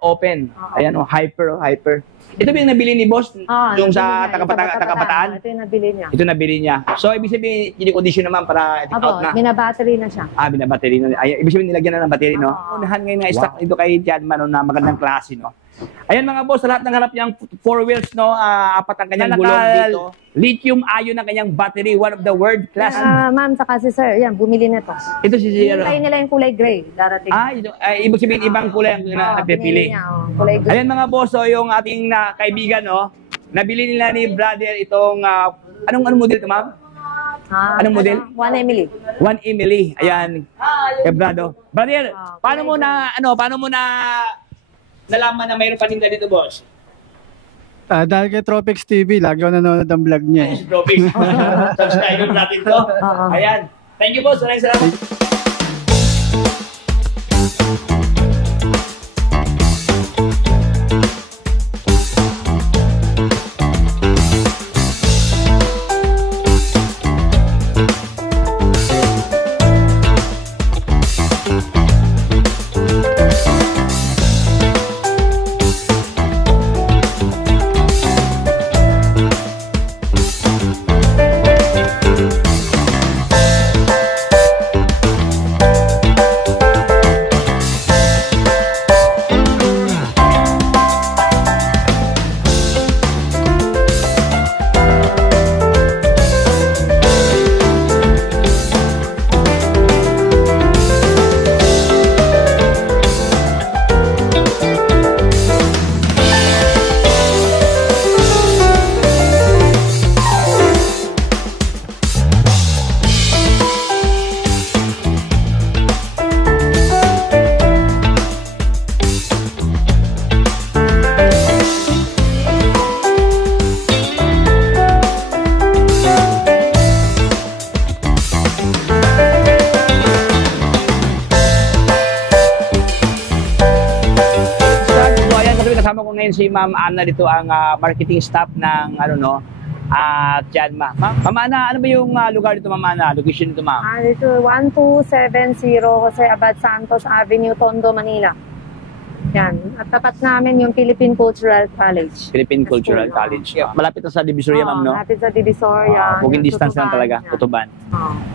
open. Ayan, hyper, hyper. Ito ba yung nabili ni boss? Yung sa Tagabataan? Ito yung nabili niya. Ito nabili niya. So, ibig sabihin, i-condition naman para out na. Binabattery na siya. Binabattery na. Ay, ibig sabihin, nilagyan na ng battery, no? Unahan ngayon nga stock dito kay Tianma, no, na magandang klase, no? Ayan mga boss, lahat ng harap niyang 4 wheels, no? Apat ang kanyang gulong dito. Lithium ion ang kanyang battery, one of the world class. Ma'am, saka si sir, yan, bumili na to. Ito si Sir. Hintayin nila yung kulay gray, darating. Ibig sabihin, ibang kulay ang napipili. Kulay gray. Ayan mga boss, so yung ating kaibigan, no? Nabili nila ni brother itong, anong model ito, ma'am? Anong model? 1 Emily. 1 Emily. Ayan. Quebrado. Brother, paano mo na nalaman na mayroon paninda dito, boss? Dahil kay Tropics TV, lagi ako nanonood ng vlog niya. Tropics. Subscribe natin to. Ayan. Thank you, boss. Maraming salamat. Kasama ko ngayon si Ma'am Ana dito ang marketing staff ng Tianma. Ma'am Ana, ano ba yung lugar dito, Ma'am Ana? Location dito, Ma'am? Dito 1270 Jose Abad Santos Avenue, Tondo, Manila. Yan. At tapat namin yung Philippine Cultural College. Philippine Cultural College. Malapit na sa Divisoria, Ma'am, no? Malapit sa Divisoria. Walking distance lang talaga, Tutuban.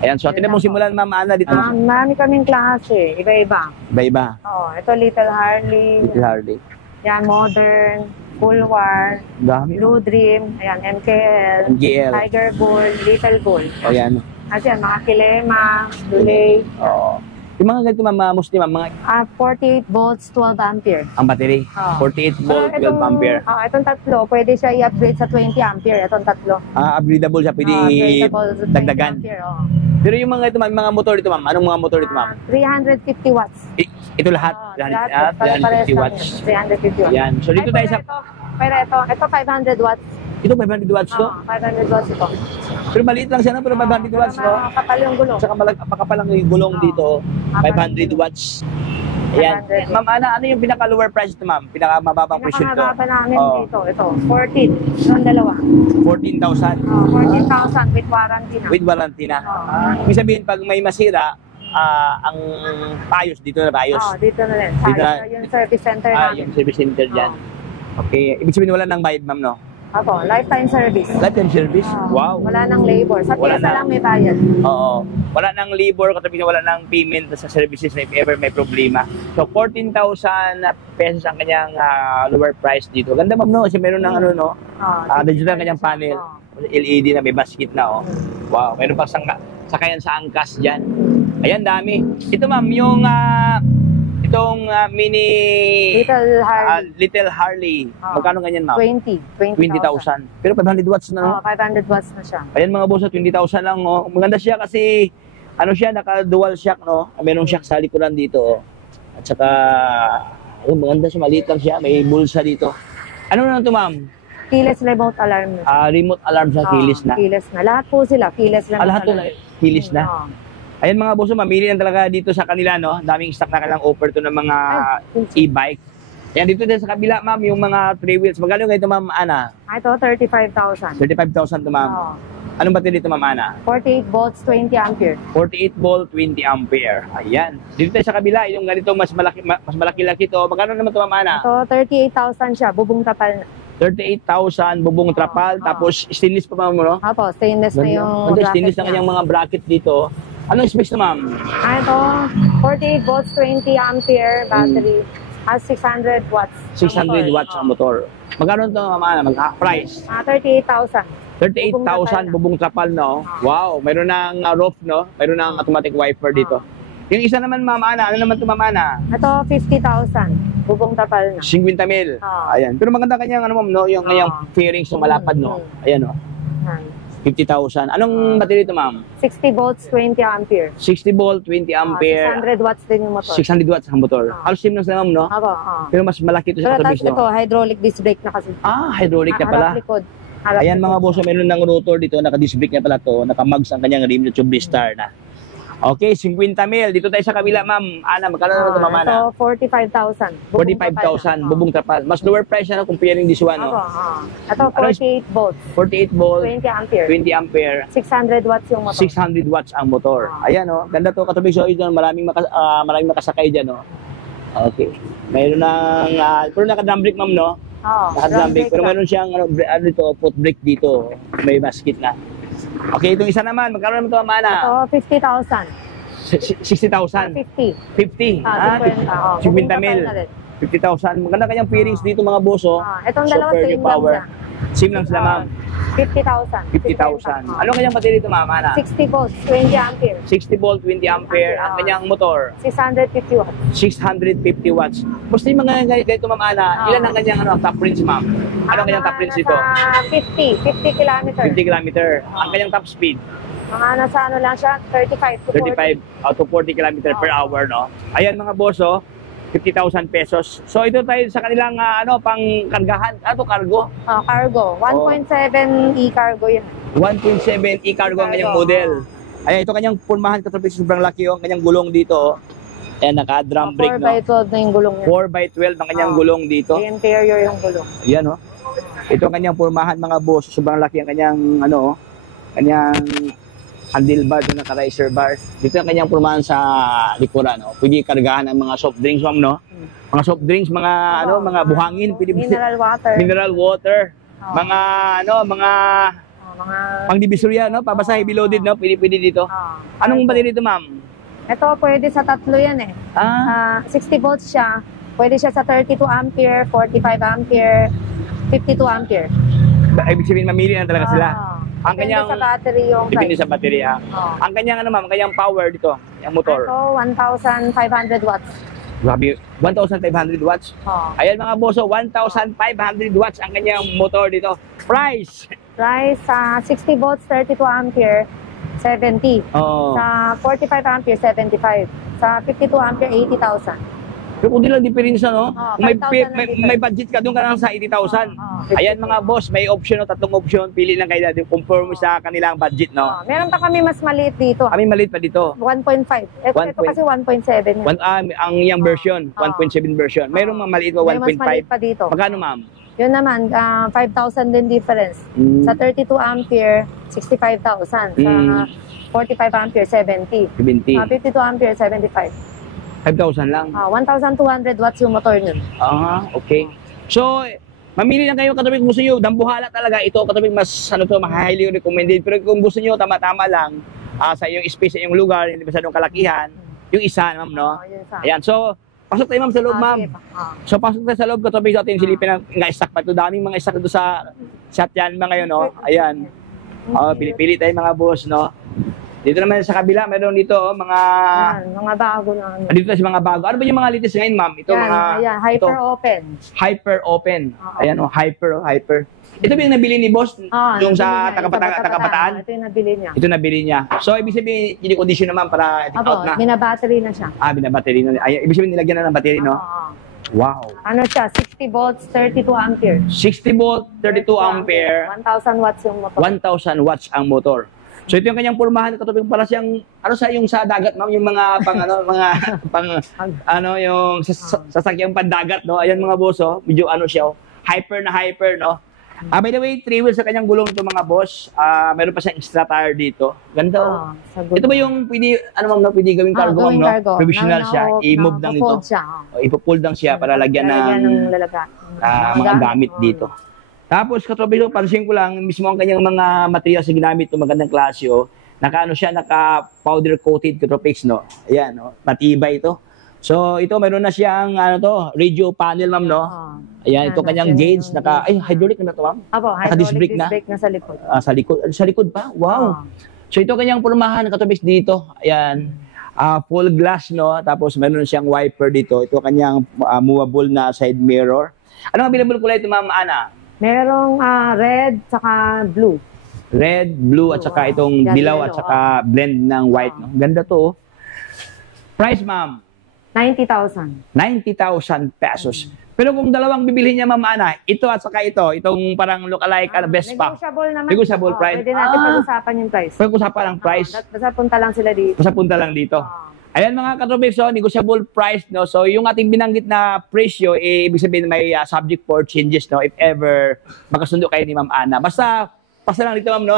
Ayan, so atin na mong simulan, Ma'am Ana, dito. Marami kaming klase, iba-iba. Iba-iba. Ito Little Harley. Little Harley. Yan, Modern, Full War, Dami. Blue Dream, ayan, MKL, Tiger Bull, Little Bull. Ayan. At yan, mga Kilema, Dulay. Yung mga ganito, Ma'am, mostly, Ma'am, mga 48 volts, 12 ampere. ang battery. 48 volt, 12 ampere. Itong tatlo, pwede siya i-upgrade sa 20 ampere. Itong tatlo. Upgradable siya, pwede dagdagan. Pero yung mga ito, Ma'am, mga motor dito, Ma'am. Anong mga motor dito, Ma'am? 350 watts. Ito lahat? 350 watts. 350 watts. Yan. So dito tayo sa... Pero ito 500 watts. Ito 500 watts to? 500 watts ito. Pero maliit lang siya, no? Pero 500 watts, no? Makapal yung gulong. Saka makapal ang gulong dito. 500 watts. Ayan. Ma'am Ana, ano yung pinaka-lower price ito, Ma'am? Pinaka-mababang presyo ito? Pinaka-mababa namin dito. Ito, 14. Yung dalawa. 14,000? 14,000 with warranty na. With warranty na. Ibig sabihin, pag may masira, ang payos, dito na payos. Dito na rin. Yung service center namin. Yung service center dyan. Okay. Ibig sabihin, wala nang bayad, Ma'am, no? Lifetime service. Lifetime service? Wow. Wala nang labor. Sa piyesa lang may bayad. Oo. Wala nang labor, katabi wala nang payment sa services na if ever may problema. So, 14,000 pesos ang kanyang lower price dito. Ganda, Ma'am, no? Kasi meron ng digital kanyang panel. LED na may basket na, oh. Wow. Meron pa sakayan sa angkas dyan. Ayan, dami. Ito, Ma'am, yung itong mini Little Harley. Magkano ganyan, Ma'am? 20,000. Pero 500 watts na, no? 500 watts na siya. Ayan mga boss, 20,000 lang, no? Maganda siya kasi naka-dual shock, no? Merong shock sa likuran dito, oh. At saka maganda siya, maliit lang siya, may bulsa dito. Ano na ito, Ma'am? Keyless remote alarm. Remote alarm sa keyless na. Keyless na. Lahat po sila, keyless remote lahat alarm. Keyless na. Ayan mga boss, mamili lang talaga dito sa kanila, no? Daming stock na kanilang offer to ng mga e-bike. Ayan, dito din sa kabila, Ma'am, yung mga 3 wheels. Magkano kayo ito, Ma'am Ana? Ito, 35,000. 35,000 to, Ma'am. Anong battery dito, Ma'am Ana? 48 volts, 20 ampere. 48 volt, 20 ampere. Ayan. Dito tayo sa kabila, yung ganito mas malaki-laki to. Magkano naman ito, Ma'am Ana? So, 38,000 siya, bubong tapal na. 38,000 bubong trapal, tapos stainless pa, Ma'am, no? Opo, stainless na yung Ganda, stainless bracket na niya. kanyang mga bracket dito. Anong specs na, Ma'am? Ito, 48 volts, 20 ampere battery. Has 600 watts. 600 watts ang motor. Magkano ito, Ma'am Ana? Price? 38,000. 38,000 bubong trapal, no? Wow, mayroon ng roof, no? Mayroon ng automatic wiper dito. Yung isa naman, Ma'am Ana, ano naman ito, Ma'am Ana? Ito, 50,000. Bubong tapal na. 50 mil. Ayan. Pero maganda kanyang, ano, Ma'am, no? Yung kanyang fairings na malapad, no? Ayan, no? 50,000. Anong battery ito, Ma'am? 60 volts, 20 ampere. 60 volt, 20 ampere. 600 watts din yung motor. 600 watts ang motor. Halos same lang sila, Ma'am, no? Opo, Pero mas malaki ito sa Pero katabi, tapos ito, no? hydraulic disc brake na kasi. Hydraulic na pala. Harap likod. Harap Ayan, likod. mga boss, mayroon ng rotor dito, naka-disc brake na pala to, naka-mags ang kanyang rim, yung star na. Okay, 50 mil. Dito tayo sa kabila, Ma'am Ana. Magkano naman ito, Ma'am Ana? Ito, 45,000. 45,000 bubong trapal. Mas lower price na comparing this one, no? Ito, 48 volts. 48 volt, 20 ampere. 20 ampere. 600 watts yung motor. 600 watts ang motor. Ayan, oh. Ganda to, katabi. So, ito, maraming makasakay dyan, no? Okay. Mayroon ng, pero naka-drum brake, Ma'am, no? Naka-drum brake. Pero mayroon siyang, dito, foot brake dito. May basket na. Okay, itong isa naman. Magkano naman ito, Ma'am Ana? Ito, 50,000. 60,000. 50. 50. 50 mil. 50,000. Maganda kanyang fairings dito, mga boss, oh. Itong dalawa, Super same lang power. siya. Same lang sila, Ma'am. 50,000. 50,000. Ano kanyang battery dito, Ma'am Ana? 60 volts, 20 ampere. 60 volt, 20 ampere. Ang kanyang motor, 650 watts. 650 watts. Basta yung mga ganito, Ma'am Ana, ilan ang kanyang top range, Ma'am? Ano ang kanyang top range dito? 50 kilometer. 50 kilometer. Ang kanyang top speed, Mga nasa ano lang siya, 35 to 40. 35 to 40 kilometer per hour, no? Ayan, mga boss, oh. 50,000 pesos. So ito tayo sa kanilang pang kargahan. Cargo. Cargo. 1.7 e-cargo yun. 1.7 e-cargo ang kanyang model. Ayan, ito kanyang pulmahan, katapos sobrang laki, oh. Ang kanyang gulong dito, oh. Ayan, naka-drum brake, no? 4x12 na yung gulong niya. 4x12 ang kanyang gulong dito. The interior yung gulong. Ayan, oh. Ito ang kanyang pulmahan, mga boss. Sobrang laki ang kanyang, kanyang handlebar, yung naka-riser bar. Dito ang kanyang pulmahan sa likuran, no? Pwede kargahan ang mga soft drinks, Ma'am, no? Mga soft drinks, mga, mga buhangin. Pwede, Mineral water. mineral water. Mga, mga Mga... pang-divisoria, no? Pabasahe, beloaded, no? Pwede dito. Anong battery dito, Ma'am? Ito, pwede sa tatlo yan eh. 60 volts siya. Pwede siya sa 32 ampere, 45 ampere, 52 ampere. Ibig sabihin, mamili na talaga sila. Ang Depende kanyang sa battery yung depende price. sa baterya. Ang kanyang Ma'am, kanyang power dito, yung motor. Ito, 1,500 watts. Grabe, 1,500 watts. Ayan, mga boso, 1,500 watts ang kanyang motor dito. Price. Price sa 60 volts, 32 ampere, 70. Sa 45 ampere, 75. Sa 52 ampere, 80,000. Pero kung di lang diferensya, no? Kung may, 5,000 may, na may budget ka, doon ka lang sa 80,000. Ayan, mga boss, may option, no? Tatlong option. Pili lang kayo dito. Conform sa kanilang budget, no? Meron pa kami mas maliit dito. Kami maliit pa dito. 1.5. Ito kasi 1.7. Ang yung version, 1.7 version. Mayroong mga maliit pa May mas maliit 1.5. pa dito. Magkano, Ma'am? Yun naman, 5,000 din difference. Sa 32 ampere, 65,000. Sa 45 ampere, 70. 70. 52 ampere, 75. 5,000 lang. 1,200 watts yung motor nun. Okay. So, mamili lang kayo katabi kung gusto nyo. Dambuhala talaga ito. Katabi mas, highly recommended. Pero kung gusto nyo, tama-tama lang, sa iyong space, sa iyong lugar, hindi masyadong kalakihan, yung isa, Ma'am, no? Ayan. So, pasok tayo, Ma'am, sa loob, Ma'am. So, pasok tayo sa loob. Katabi sa ating silipin ng stock pa ito. Daming mga stock ito sa shot yan, mga yun, no? Ayan. Pili-pili tayo, mga boss, no? Dito naman sa kabila, meron dito mga bago na ano. Dito sa mga bago. Ano ba yung mga latest ngayon, Ma'am? Ito Hyper open. Hyper open. Ayan, hyper. Ito ba yung nabili ni boss yung sa Takabataan? Ito yung nabili niya. Ito nabili niya. So ibig sabihin, i-condition naman para out na. Binabattery na siya. Binabattery na. Ay, ibig sabihin nilagyan na ng battery, no? Wow. Ano siya? 60 volts, 32 ampere. 60 volt, 32 ampere. 1,000 watts yung motor. 1,000 watts ang motor. So ito yung kanyang pulmahan, katupig para siyang yung sa dagat, Ma'am, yung mga yung sasakyang pandagat, no? Ayan, mga boss, medyo siya, hyper, no? By the way, 3 wheels sa kanyang gulong ito mga boss. Meron pa siyang extra tire dito. Ganda oh. Ito ba yung pwede, ano ma'am, no? Pwede gawing cargo ma'am, no? Provisional siya. I-move lang nito. Ipo-fold lang siya para lagyan ng mga gamit dito. Tapos katropa, pansin ko lang, mismo ang kanyang mga materials na ginamit ito, magandang klase oh. Naka-powder coated katropics, no? Ayan, no? Matibay ito. So, ito, meron na siyang, radio panel, ma'am, no? Ayan, ito kanyang gauge, hydraulic na to, ma'am? Apo, hydraulic disc brake na sa likod. Sa likod pa? Wow! So, ito kanyang purumahan, katropics dito. Ayan, full glass, no? Tapos, meron na siyang wiper dito. Ito kanyang movable na side mirror. Anong available kulay ito, ma'am Ana? Merong red, saka blue. Red, blue, at saka itong dilaw at saka blend ng white. No? Ganda to. Price, ma'am? 90,000. 90,000 pesos. Pero kung dalawang bibili niya, ma'am Ana, ito at saka itong parang lookalike Vespa. Negotiable naman. Negotiable price. Pwede natin pag-usapan yung price. Pag-usapan ang price. Basta punta lang sila dito. Basta punta lang dito. Ayan mga katropics, so negotiable price, no? So yung ating binanggit na presyo, ibig sabihin may subject for changes, no? If ever makasundo kayo ni Ma'am Ana. Basta lang dito, ma'am, no?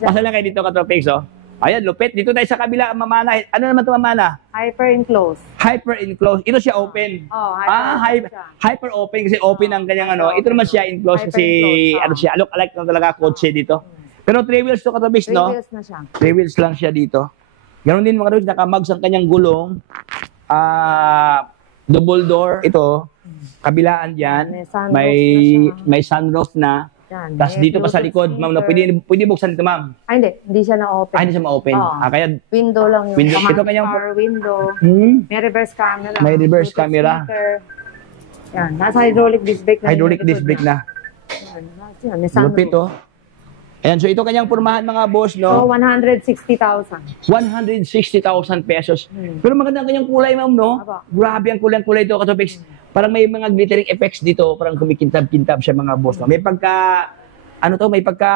Pasa lang kayo dito, katropics, oh. Ayan, lupit. Dito tayo sa kabila, Ma'am Ana. Ano naman ito, Ma'am Ana? Hyper-enclosed. Hyper-enclosed. Ito siya open. Hyper-open kasi open ang kanyang ano. Ito naman siya enclosed kasi ano siya, look alike lang talaga kotse dito. Pero 3 wheels to, katropics, no? 3 wheels na siya. 3 wheels lang siya dito. Ganon din mga katropics, nakamags ang kanyang gulong. Double door. Ito, kabilaan dyan. May sunroof na. Tapos dito pa sa likod, ma'am, pwede buksan ito, ma'am. Hindi siya na-open. Hindi siya ma-open. Kaya window lang yung ito kanyang power window. May reverse camera. May reverse camera. Yan, nasa hydraulic disc brake na. Hydraulic disc brake na. Yan, may sunroof. Lupit, oh. Ayan, so ito kanyang pormahan mga boss, no? So, 160,000. 160,000 pesos. Pero maganda ang kanyang kulay, ma'am, no? Grabe ang kulay ito, katropics. Parang may mga glittering effects dito, parang kumikintab-kintab siya mga boss, no? May pagka, may pagka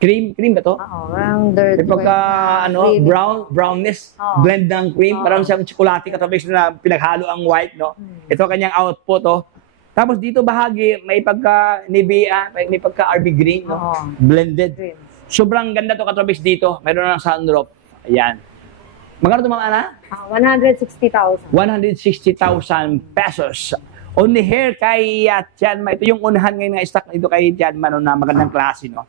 cream ba to? Parang dirt. May pagka, brownness, blend ng cream, parang siyang tsokolate, katropics na pinaghalo ang white, no? Ito kanyang output, oh. Tapos dito bahagi, may pagka Nivea, may pagka RB green, no? Blended. Sobrang ganda to, katropics dito. Meron ng sunroof. Ayan. Magkano ito, Ma'am Ana? 160,000. 160,000 pesos. Only here kay Tianma. Ito yung unahan ngayon na stock dito kay Tianma, no, na magandang klase, no?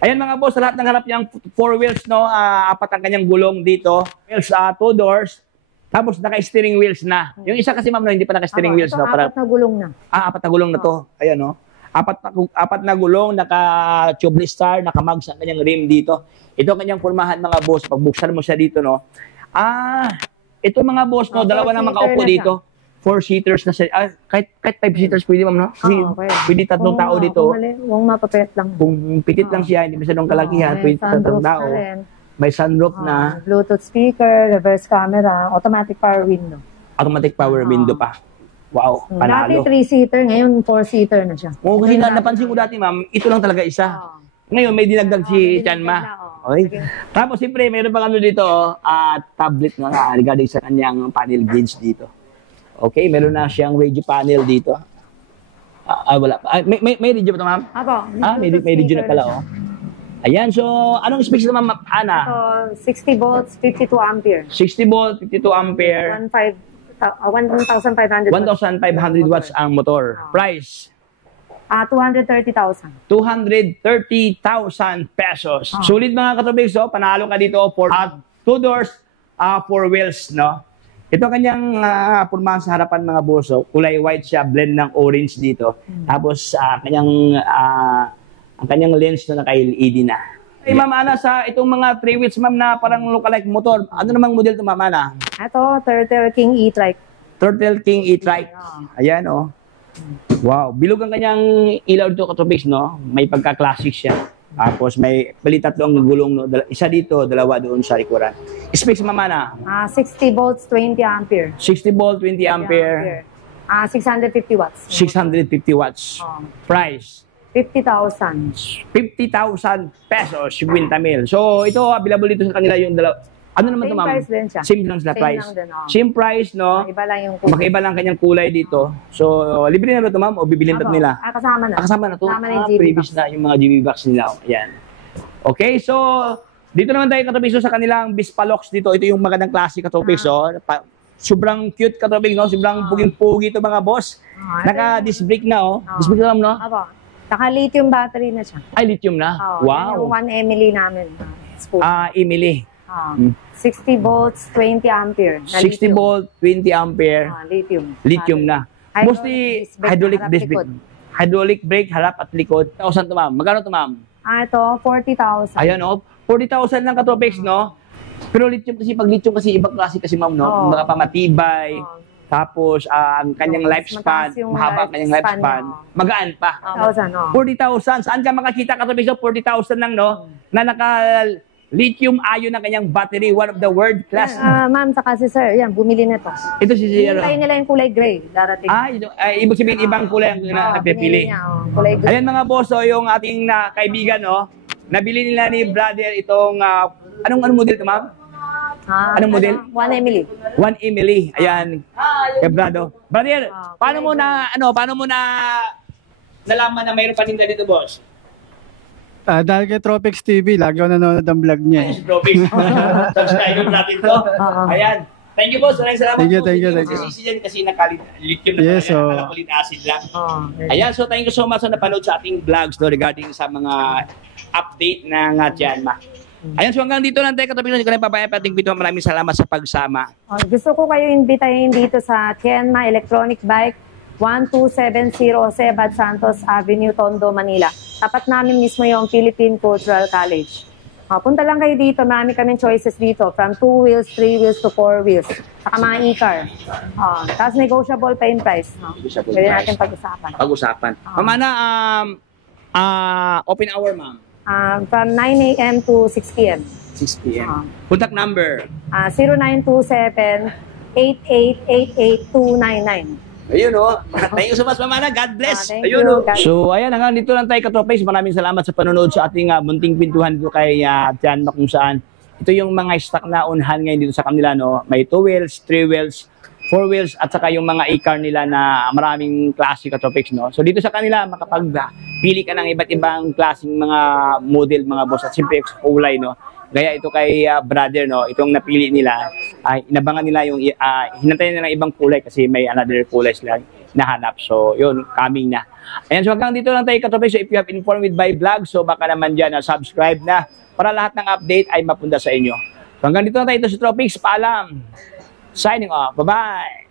Ayan mga boss, sa lahat ng harap niyang 4 wheels, no? 4 ang kanyang gulong dito. Wheels, 2 doors. Tapos naka-steering wheels na. Yung isa kasi, ma'am, no, hindi pa naka-steering wheels, no? 4 na gulong na. 4 na gulong na to. Ayan, no? 4 na gulong, naka-tube star, naka-mags ang kanyang rim dito. Ito ang kanyang formahan, mga boss. Pag buksan mo siya dito, no? Ito mga boss, no? Dalawa na makaupo dito. 4-seaters na siya. Kahit 5-seaters pwede, ma'am, no? Kasi pwede 3 tao dito. Kung mapapet lang. Kung pitit lang siya, hindi masyadong kalakihan, pwede 3 tao. May sunroof na. Bluetooth speaker, reverse camera, automatic power window. Automatic power window pa. Wow, panalo. Dati 3-seater, ngayon 4-seater na siya. Oo, kasi napansin ko dati, ma'am, ito lang talaga isa. Ngayon, may dinagdag si Tianma. Okay. Tapos, siyempre, mayroon pang ano dito, tablet na regarding sa kanyang panel gauge dito. Okay, meron na siyang radio panel dito. Wala pa. May radio ba ito, ma'am? May radio na pala, oh. Ayan, so, anong specs naman, Ma'am Ana? Ito, 60 volts, 52 ampere. 60 volt, 52 ampere. 1,500 watts ang motor. Price? 230,000. 230,000 pesos. Sulit mga katropics, so, panalo ka dito for 2 doors, 4 wheels, no? Ito kanyang purmahan sa harapan mga boso. Kulay white siya, blend ng orange dito. Tapos, ang kanyang lens na naka-LED na. Hey, Ma'am Ana, sa itong mga 3 wheels, ma'am, na parang lookalike motor, ano namang model ito, Ma'am Ana? Ito, Turtle King E-Trike. Turtle King E-Trike. Ayan, oh. Wow, bilog ang kanyang ilaw dito, katropics, no? May pagka-classic siya. Tapos may tatlong gulong, no? Isa dito, dalawa doon sa likuran. Specs, Ma'am Ana? 60 volts, 20 ampere. 60 volt, 20 ampere. 650 watts. 650 watts. Price? 50,000. 50,000 pesos, 50 mil. So, ito, available dito sa kanila yung Ano naman Same ito, ma'am? price din siya. Same lang sila Same price. lang din, oh. Same price, no? Iba lang yung kulay. Magkaiba lang kanyang kulay dito. So, libre na ba ito, ma'am? O bibilin Apo. pa nila? Kasama na. Kasama na ito? Kasama na yung GB Previous box. na yung mga GB box nila. Ayan. Okay, so, dito naman tayo katopics sa kanilang Bispalox dito. Ito yung magandang klase katopics, sobrang cute katopics, no? Sobrang puging-pugi ito mga boss. Naka-disc brake na, Disc brake na, no? Apo. Naka-lithium battery na siya. Ay, lithium na. Wow. Yung 1 mAh namin. Spool. Emily. 60 volts, 20 ampere. Na 60 lithium. volt, 20 ampere. Lithium. Lithium na. Mostly hydraulic disc brake. Hydraulic brake, harap at likod. 1,000 to, ma'am. Magkano to, ma'am? Ito, 40,000. Ayan, 40,000 lang katopics, no? Pero lithium kasi, pag lithium kasi, ibang klase kasi, ma'am, no? Mga pamatibay. Tapos, ang kanyang Mas lifespan, mataas yung mahaba ang kanyang lifespan. Magaan pa. 1,000, 40,000. Saan ka makakita katopics? 40,000 lang, no? Na lithium ion ng kanyang battery, one of the world class. Ma'am, saka si sir, yan, bumili na to. Ito si Sir. Hintayin nila yung kulay gray, darating. Ibig sabihin ibang kulay ang napipili. Pinili niya, kulay gray. Ayan mga boss, yung ating kaibigan, nabili nila ni brother itong, anong model ito, ma'am? Anong model? 1 mAh. 1 Emily. Ayan. Kay brado. Brother, paano mo na nalaman na mayroon paninda dito, boss? Dahil kay Tropics TV, lagi ako nanonood ng vlog niya. Ayan si Tropics. Subscriber natin to. Ayan. Thank you, boss. Maraming salamat Thank you, po. thank you. Sisisi dyan kasi nakalit-lithium na Yes, nakakulit acid lang. Ayan, so thank you so much sa napanood sa ating vlogs regarding sa mga update ng Tianma. Ayan, so hanggang dito lang tayo katabi ko na papayan pating video. Maraming salamat sa pagsama. Gusto ko kayo imbitahin dito sa Tianma Electronic Bike 1270 Jose Abad Santos Avenue, Tondo, Manila. Tapat namin mismo yung Philippine Cultural College. Punta lang kayo dito. Marami kaming choices dito. From 2 wheels, 3 wheels to 4 wheels. Saka mga e-car. Tapos negotiable pa yung price. Pwede natin Pag-usapan. Mamana, open hour, ma'am. From 9 a.m. to 6 p.m. 6 p.m. Contact number. 0927-8888-299. Ayun, Thank you so much, Mamana. God bless. Thank Ayun, you. So, ayan, hanggang dito lang tayo katropes. Maraming salamat sa panonood sa ating munting pintuhan dito kay Tianma kung saan. Ito yung mga stock na unahan ngayon dito sa kanila, no? May 2 wheels, 3 wheels, 4 wheels, at saka yung mga e-car nila na maraming klase katropes, no? So, dito sa kanila, makapagpili ka ng iba't ibang klaseng mga model, mga boss, at siyempre sa kulay, no? Gaya ito kay brother, no, itong napili nila, inabangan nila yung, hinantayin nila ng ibang kulay kasi may another kulay sila nahanap. So, yun, coming na. Ayan, so hanggang dito lang tayo katope. So, if you have informed with by vlog, so baka naman dyan subscribe na para lahat ng update ay mapunta sa inyo. So, hanggang dito lang tayo. Ito si Tropics. Paalam. Signing off. Bye-bye.